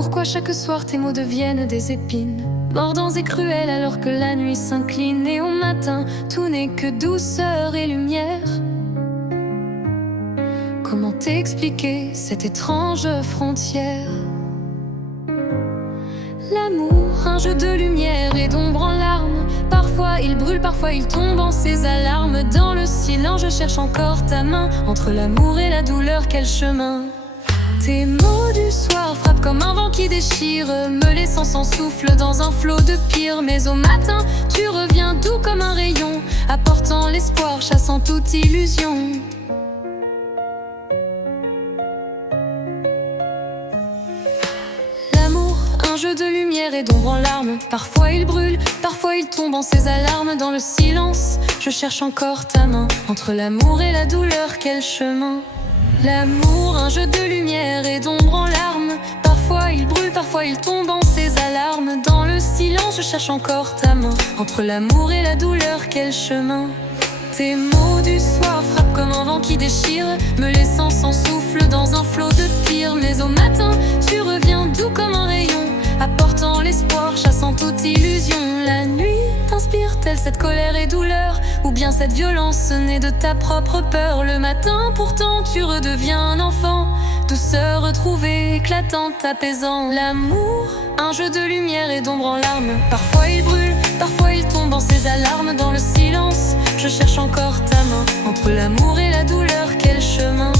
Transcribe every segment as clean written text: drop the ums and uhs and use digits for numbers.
Pourquoi chaque soir tes mots deviennent des épines, mordants et cruels alors que la nuit s'incline et au matin tout n'est que douceur et lumière? Comment t'expliquer cette étrange frontière? L'amour, un jeu de lumière et d'ombre en larmes. Parfois il brûle, parfois il tombe en ses alarmes. Dans le silence je cherche encore ta main. Entre l'amour et la douleur, quel chemin? Tes mots du soir frappent comme un vent qui déchire, me laissant sans souffle dans un flot de pire. Mais au matin, tu reviens doux comme un rayon, apportant l'espoir, chassant toute illusion. L'amour, un jeu de lumière et d'ombre en larmes. Parfois il brûle, parfois il tombe en ses alarmes. Dans le silence, je cherche encore ta main. Entre l'amour et la douleur, quel chemin? L'amour, un jeu de lumière et d'ombre en larmes. Parfois il brûle, parfois il tombe en ses alarmes. Dans le silence, je cherche encore ta main. Entre l'amour et la douleur, quel chemin? Tes mots du soir frappent comme un vent qui déchire, me laissant sans souffle dans un flot de pire. Mais au matin, tu reviens doux comme un rayon, apportant l'espoir, chassant toute illusion. La nuit t'inspire-t-elle cette colère et douleur, ou bien cette violence née de ta propre peur? Le matin, pourtant, tu redeviens un enfant, douceur retrouvée, éclatante, apaisant. L'amour, un jeu de lumière et d'ombre en larmes. Parfois il brûle, parfois il tombe en ses alarmes. Dans le silence, je cherche encore ta main. Entre l'amour et la douleur, quel chemin?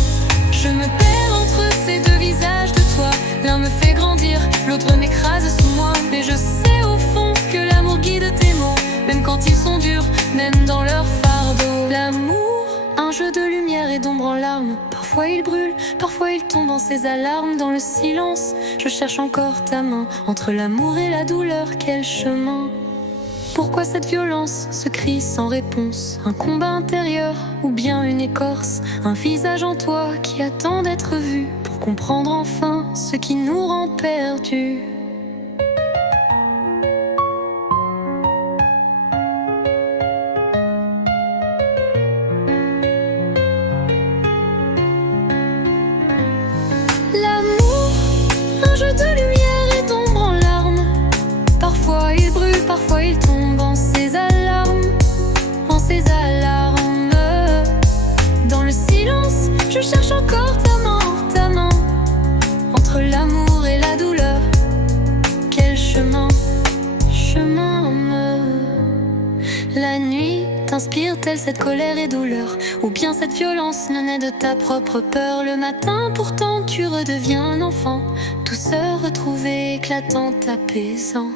Je me perds entre ces deux visages de toi. L'un me fait grandir, l'autre m'écrase sous moi. Mais je sais au fond que l'amour guide tes mots, même quand ils sont durs, même dans leur fardeau. L'amour, un jeu de lumière et d'ombre en larmes. Parfois il brûle, parfois il tombe en ses alarmes. Dans le silence, je cherche encore ta main. Entre l'amour et la douleur, quel chemin? Pourquoi cette violence, ce cri sans réponse? Un combat intérieur ou bien une écorce? Un visage en toi qui attend d'être vu, pour comprendre enfin ce qui nous rend perdus. L'amour, un jeu de lumière et d'ombre en larmes. Parfois il brûle, parfois il tombe en ses alarmes, en ses alarmes. Dans le silence, je cherche encore ta main, ta main. Entre l'amour et la douleur, quel chemin, chemin? La nuit t'inspire-t-elle cette colère et douleur, ou bien cette violence ne naît de ta propre peur? Le matin, pourtant, tu redeviens un enfant, douceur retrouvée, éclatante, apaisant.